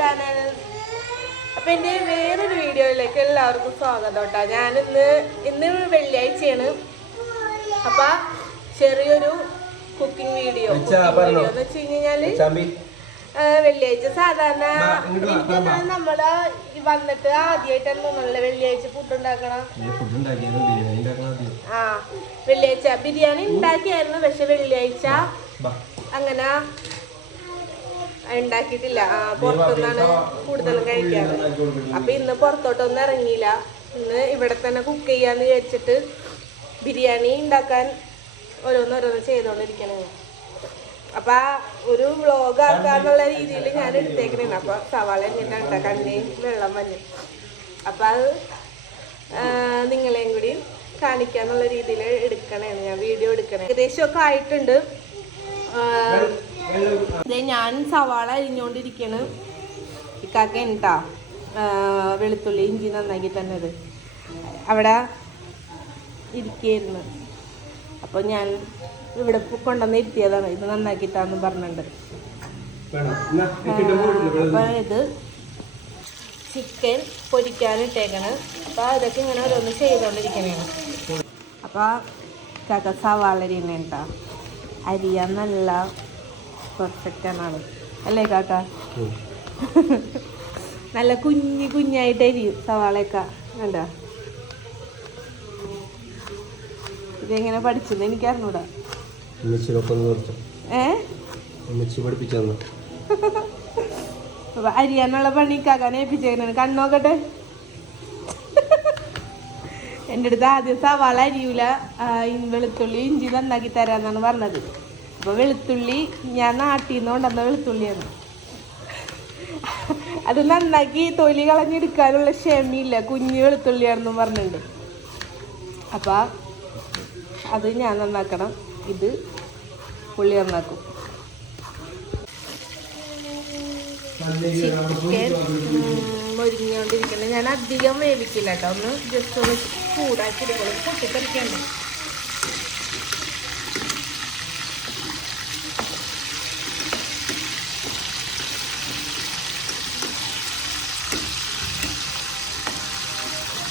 Channel. അപ്പം എൻ്റെ വേറൊരു വീഡിയോയിലേക്ക് എല്ലാവർക്കും സ്വാഗതം കേട്ടോ. ഇന്ന് വെള്ളിയാഴ്ചയാണ്. അപ്പം ചെറിയൊരു കുക്കിംഗ് വീഡിയോ എന്ന് വെച്ച് കഴിഞ്ഞാൽ വെള്ളിയാഴ്ച സാധാരണ നമ്മള് വന്നിട്ട് ആദ്യമായിട്ടാണ് നല്ല വെള്ളിയാഴ്ച ഫുഡ് ഉണ്ടാക്കണം. വെള്ളിയാഴ്ച ബിരിയാണി ഉണ്ടാക്കിയായിരുന്നു, പക്ഷെ വെള്ളിയാഴ്ച അങ്ങനെ ഉണ്ടാക്കിയിട്ടില്ല. പുറത്തുനിന്നാണ് കൂടുതലും കഴിക്കാറ്. അപ്പൊ ഇന്ന് പുറത്തോട്ടൊന്നും ഇറങ്ങിയില്ല. ഇന്ന് ഇവിടെ തന്നെ കുക്ക് ചെയ്യാന്ന് വിചാരിച്ചിട്ട് ബിരിയാണി ഉണ്ടാക്കാൻ ഓരോന്നോരോന്ന് ചെയ്തോണ്ടിരിക്കണേ. അപ്പൊ ഒരു വ്ളോഗ് ആക്കാന്നുള്ള രീതിയിൽ ഞാൻ എടുത്തേക്കണേ. അപ്പൊ സവാള എന്നിട്ടാ കണ്ണേം വെള്ളം വന്നു. അപ്പൊ അത് നിങ്ങളെയും കൂടി കാണിക്കാന്നുള്ള രീതിയിൽ എടുക്കണേ, ഞാൻ വീഡിയോ എടുക്കണേ. ഏകദേശം ഒക്കെ ആയിട്ടുണ്ട്. ഞാൻ സവാള അരിഞ്ഞോണ്ടിരിക്കണ്. ഇക്കാക്ക എന്താ വെളുത്തുള്ളി ഇഞ്ചി നന്നാക്കി തന്നത് അവിടെ ഇരിക്കായിരുന്നു. അപ്പൊ ഞാൻ ഇവിടെ കൊണ്ടുവന്ന് ഇരുത്തിയതാണ്. ഇത് നന്നാക്കിത്താന്ന് പറഞ്ഞിട്ടുണ്ട്. അപ്പൊ ഇത് ചിക്കൻ പൊരിക്കാനിട്ടേക്കണ്. അപ്പൊ ഇതൊക്കെ ഇങ്ങനെ ഓരോന്ന് ചെയ്തോണ്ടിരിക്കണേ. അപ്പൊ കാക്ക സവാള അരിയണേട്ടാ. അരിയാൻ നല്ല പെർഫെക്റ്റാണ് ആള്, അല്ലേ കാക്ക? നല്ല കുഞ്ഞായിട്ട് അരിയും സവാളയൊക്കെ. കണ്ടാ ഇതെങ്ങനെ പഠിച്ചെന്ന് എനിക്ക് അറിഞ്ഞൂടാ. അരിയാനുള്ള പണി കാക്കാൻ ഏൽപ്പിച്ചേക്കാണ്. കണ്ണോക്കട്ടെ. എൻ്റെ അടുത്ത് ആദ്യം സവാള അരിയൂല, വെളുത്തുള്ളി ഇഞ്ചി നന്നാക്കി തരാന്നാണ് പറഞ്ഞത്. അപ്പൊ വെളുത്തുള്ളി ഞാൻ നാട്ടിൽ നിന്ന് കൊണ്ടുവന്ന വെളുത്തുള്ളിയാണ്. അത് നന്നാക്കി തൊലി കളഞ്ഞെടുക്കാനുള്ള ക്ഷമയില്ല, കുഞ്ഞു വെളുത്തുള്ളിയാണെന്നും പറഞ്ഞിട്ടുണ്ട്. അപ്പൊ അത് ഞാൻ നന്നാക്കണം, ഇത് പുള്ളി നന്നാക്കും. ചിക്കൻ മൊരിഞ്ഞോണ്ടിരിക്കുന്നത്. ഞാൻ അധികം വേവിക്കില്ല കേട്ടോ, ഒന്ന് ജസ്റ്റ് ഒന്ന് ചൂടാക്കി എടുക്കണം. പൊട്ടിത്തെറിക്കണ്ട.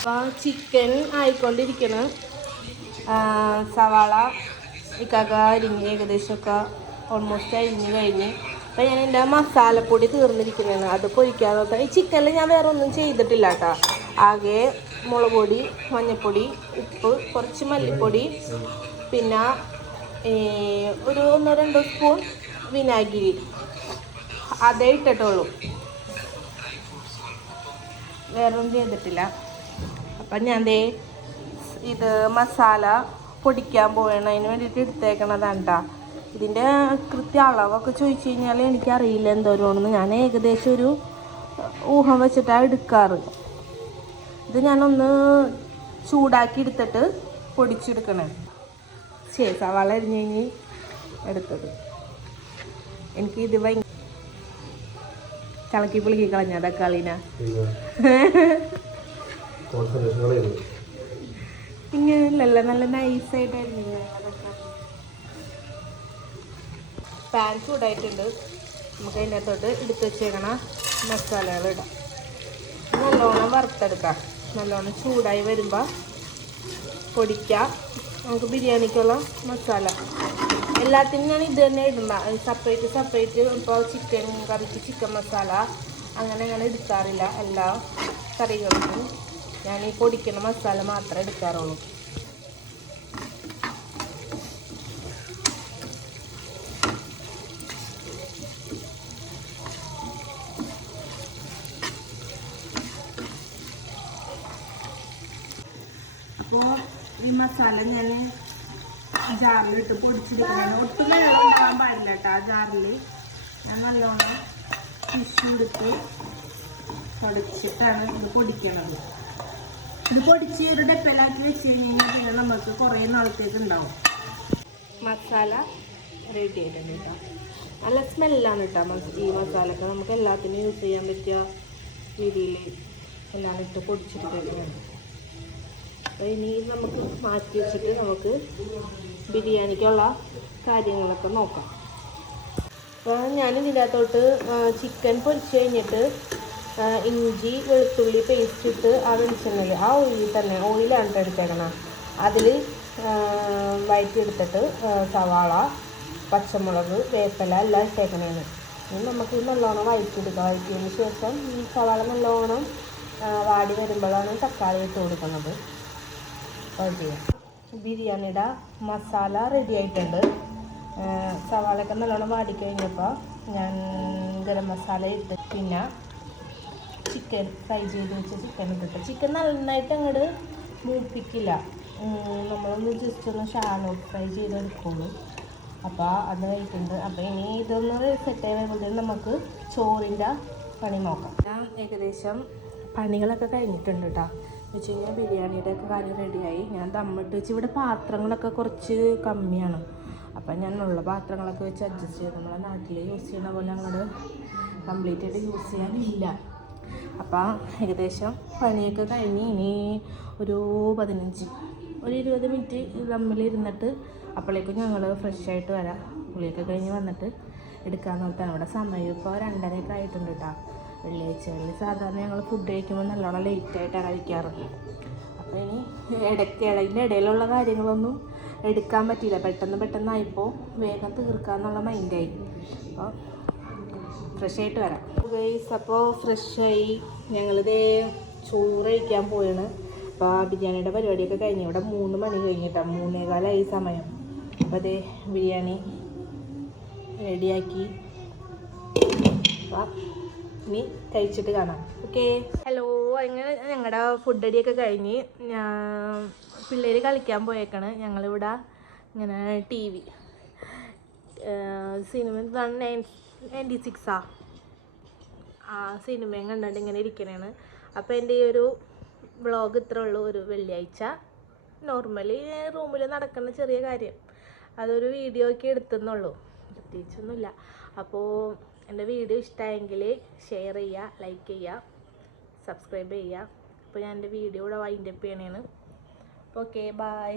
അപ്പോൾ ചിക്കൻ ആയിക്കൊണ്ടിരിക്കണം. സവാള ഇക്കാക്ക അരിഞ്ഞ് ഏകദേശമൊക്കെ ഓൾമോസ്റ്റ് അരിഞ്ഞ് കഴിഞ്ഞ്. അപ്പം ഞാൻ എൻ്റെ മസാലപ്പൊടി തീർന്നിരിക്കുന്നതാണ്, അത് പൊരിക്കാൻ നോക്കാം. ഈ ചിക്കനിൽ ഞാൻ വേറെ ഒന്നും ചെയ്തിട്ടില്ല കേട്ടോ. ആകെ മുളക് പൊടി, മഞ്ഞൾപ്പൊടി, ഉപ്പ്, കുറച്ച് മല്ലിപ്പൊടി, പിന്നെ ഒരു 1-2 സ്പൂൺ വിനാഗിരി, അതേ ഇട്ടിട്ടുള്ളൂ. വേറൊന്നും ചെയ്തിട്ടില്ല. അപ്പം ഞാൻ ഇത് മസാല പൊടിക്കാൻ പോകണം. അതിന് വേണ്ടിയിട്ട് എടുത്തേക്കണതാണ് കേട്ടോ. ഇതിൻ്റെ കൃത്യ അളവൊക്കെ ചോദിച്ചു കഴിഞ്ഞാൽ എനിക്കറിയില്ല എന്തോരമാണെന്ന്. ഞാൻ ഏകദേശം ഒരു ഊഹം വെച്ചിട്ടാണ് എടുക്കാറ്. ഇത് ഞാനൊന്ന് ചൂടാക്കി എടുത്തിട്ട് പൊടിച്ചെടുക്കണേ. ശരി, സവാള അരിഞ്ഞ് കഴിഞ്ഞ് എടുത്തത്. എനിക്കിത് ചളക്കി പുളിക്കി കളഞ്ഞ തക്കാളിന ഇങ്ങനെയല്ല, നല്ല നൈസായിട്ടായിരുന്നു. പാൻ ചൂടായിട്ടുണ്ട്. നമുക്ക് അതിനകത്തോട്ട് എടുത്ത് വെച്ചേക്കണ മസാലകൾ ഇടാം. നല്ലോണം വറുത്തെടുക്കാം. നല്ലോണം ചൂടായി വരുമ്പോൾ പൊടിക്കാം. നമുക്ക് ബിരിയാണിക്കുള്ള മസാല എല്ലാത്തിനും ഞാൻ ഇത് തന്നെ ഇടണ്ട, സെപ്പറേറ്റ്. ഇപ്പോൾ ചിക്കൻ കറിക്ക് ചിക്കൻ മസാല അങ്ങനെ എടുക്കാറില്ല. എല്ലാ കറികൾക്കും ഞാൻ ഈ പൊടിക്കുന്ന മസാല മാത്രമേ എടുക്കാറുള്ളൂ. അപ്പോൾ ഈ മസാല ഞാൻ ജാറിലിട്ട് പൊടിച്ചെടുക്കണം. ഒട്ടും വെള്ളം ഉണ്ടാകാൻ പാടില്ല കേട്ടോ. ആ ജാറിൽ ഞാൻ നല്ലോണം ടിഷ്യൂ എടുത്ത് പൊടിച്ചിട്ടാണ് ഇത് പൊടിക്കണത്. ഇത് പൊടിച്ച് ഒരു ഡപ്പയിലാക്കി വെച്ച് കഴിഞ്ഞാൽ പിന്നെ നമുക്ക് കുറേ നാളത്തേക്ക് ഉണ്ടാവും. മസാല റെഡി ആയിട്ടുണ്ട് കേട്ടോ. നല്ല സ്മെല്ലാണ് കേട്ടോ ഈ മസാലയൊക്കെ. നമുക്ക് എല്ലാത്തിനും യൂസ് ചെയ്യാൻ പറ്റിയ രീതിയിൽ എല്ലാം ഇട്ട് പൊടിച്ചെടുക്കണം. അപ്പോൾ ഇനി നമുക്ക് മാറ്റി വെച്ചിട്ട് നമുക്ക് ബിരിയാണിക്കുള്ള കാര്യങ്ങളൊക്കെ നോക്കാം. അപ്പോൾ ഞാൻ ഇതിനകത്തോട്ട് ചിക്കൻ പൊരിച്ച് കഴിഞ്ഞിട്ട് ഇഞ്ചി വെളുത്തുള്ളി പേസ്റ്റ് ഇട്ട് ആ വെളിച്ചെണ്ണയിൽ ആ ഓയിലിൽ തന്നെ ഓയിലാണ് എടുത്തേക്കണം. അതിൽ വഴറ്റിയെടുത്തിട്ട് സവാള, പച്ചമുളക്, വേപ്പില എല്ലാം ഇട്ടേക്കണേന്. ഇനി നമുക്ക് നല്ലോണം വഴറ്റിയെടുക്കാം. വഴറ്റിയതിന് ശേഷം ഈ സവാള നല്ലോണം വാടി വരുമ്പോഴാണ് തക്കാളി ഇട്ട് കൊടുക്കുന്നത്. ബിരിയാണിയുടെ മസാല റെഡി ആയിട്ടുണ്ട്. സവാളയൊക്കെ നല്ലോണം വാടിക്കഴിഞ്ഞപ്പോൾ ഞാൻ ഗരം മസാല ഇട്ട് പിന്നെ ചിക്കൻ ഫ്രൈ ചെയ്ത് വെച്ച ചിക്കൻ ഇട്ടിട്ട് ചിക്കൻ നന്നായിട്ട് അങ്ങോട്ട് മൂപ്പിക്കില്ല, നമ്മളൊന്ന് ജസ്റ്റ് ഒന്ന് ഷാലോ ഫ്രൈ ചെയ്തെടുക്കുള്ളൂ. അപ്പോൾ അത് കഴിക്കുന്നുണ്ട്. അപ്പോൾ ഇനി ഇതൊന്ന് സെറ്റ് ആയപ്പോഴത്തേക്കും നമുക്ക് ചോറിൻ്റെ പണി നോക്കാം. ഞാൻ ഏകദേശം പണികളൊക്കെ കഴിഞ്ഞിട്ടുണ്ട് കേട്ടോ. എന്ന് വെച്ച് കഴിഞ്ഞാൽ ബിരിയാണിയുടെ ഒക്കെ കാര്യം റെഡിയായി. ഞാൻ ദമ്മിട്ട് വെച്ച് ഇവിടെ പാത്രങ്ങളൊക്കെ കുറച്ച് കമ്മിയാണ്. അപ്പം ഞാൻ ഉള്ള പാത്രങ്ങളൊക്കെ വെച്ച് അഡ്ജസ്റ്റ് ചെയ്ത് നമ്മളെ നാട്ടിൽ യൂസ് ചെയ്യുന്ന പോലെ അങ്ങോട്ട് കംപ്ലീറ്റ് ആയിട്ട് യൂസ് ചെയ്യാനില്ല. അപ്പം ഏകദേശം പണിയൊക്കെ കഴിഞ്ഞ് ഇനി ഒരു 20 മിനിറ്റ് തമ്മിലിരുന്നിട്ട് അപ്പോഴേക്കും ഞങ്ങൾ ഫ്രഷ് ആയിട്ട് വരാം. പുളിയൊക്കെ കഴിഞ്ഞ് വന്നിട്ട് എടുക്കാമെന്ന് പറഞ്ഞാൽ ഇവിടെ സമയം ഇപ്പോൾ 2:30 ആയിട്ടുണ്ട് കേട്ടോ. വെള്ളിയാഴ്ചകളിൽ സാധാരണ ഞങ്ങൾ ഫുഡ് കഴിക്കുമ്പോൾ നല്ലോണം ലേറ്റായിട്ടാണ് കഴിക്കാറ്. അപ്പോൾ ഇനി ഇതിൻ്റെ ഇടയിലുള്ള കാര്യങ്ങളൊന്നും എടുക്കാൻ പറ്റിയില്ല. പെട്ടെന്നായപ്പോൾ വേഗം തീർക്കാമെന്നുള്ള മൈൻഡായി. അപ്പോൾ ഫ്രഷ് ആയിട്ട് വരാം ഗൈസ്. അപ്പോൾ ഫ്രഷായി ഞങ്ങളിത് ചോറ് കഴിക്കാൻ പോയാണ്. അപ്പോൾ ബിരിയാണിയുടെ പരിപാടിയൊക്കെ കഴിഞ്ഞ് ഇവിടെ 3 മണി കഴിഞ്ഞിട്ടാണ്, 3:15 സമയം. അപ്പോൾ അതേ ബിരിയാണി റെഡിയാക്കി. അപ്പോൾ ഇനി കഴിച്ചിട്ട് കാണാം. ഓക്കെ. ഹലോ, അങ്ങനെ ഞങ്ങളുടെ ഫുഡ് അടിയൊക്കെ കഴിഞ്ഞ് പിള്ളേർ കളിക്കാൻ പോയേക്കാണ്. ഞങ്ങളിവിടെ ഇങ്ങനെ TV സിനിമ 96 ആ സിനിമയും കണ്ടിട്ട് ഇങ്ങനെ ഇരിക്കണേണ്. അപ്പോൾ എൻ്റെ ഈ ഒരു വ്ളോഗ് ഇത്രേ ഉള്ളൂ. ഒരു വെള്ളിയാഴ്ച നോർമലി റൂമിൽ നടക്കുന്ന ചെറിയ കാര്യം, അതൊരു വീഡിയോ ഒക്കെ എടുത്തെന്നുള്ളൂ, പ്രത്യേകിച്ചൊന്നുമില്ല. അപ്പോൾ എൻ്റെ വീഡിയോ ഇഷ്ടമായെങ്കിൽ ഷെയർ ചെയ്യുക, ലൈക്ക് ചെയ്യുക, സബ്സ്ക്രൈബ് ചെയ്യുക. അപ്പോൾ ഞാൻ എൻ്റെ വീഡിയോ ഇവിടെ വൈൻഡപ്പ് ചെയ്യണേണ്. Okay, by.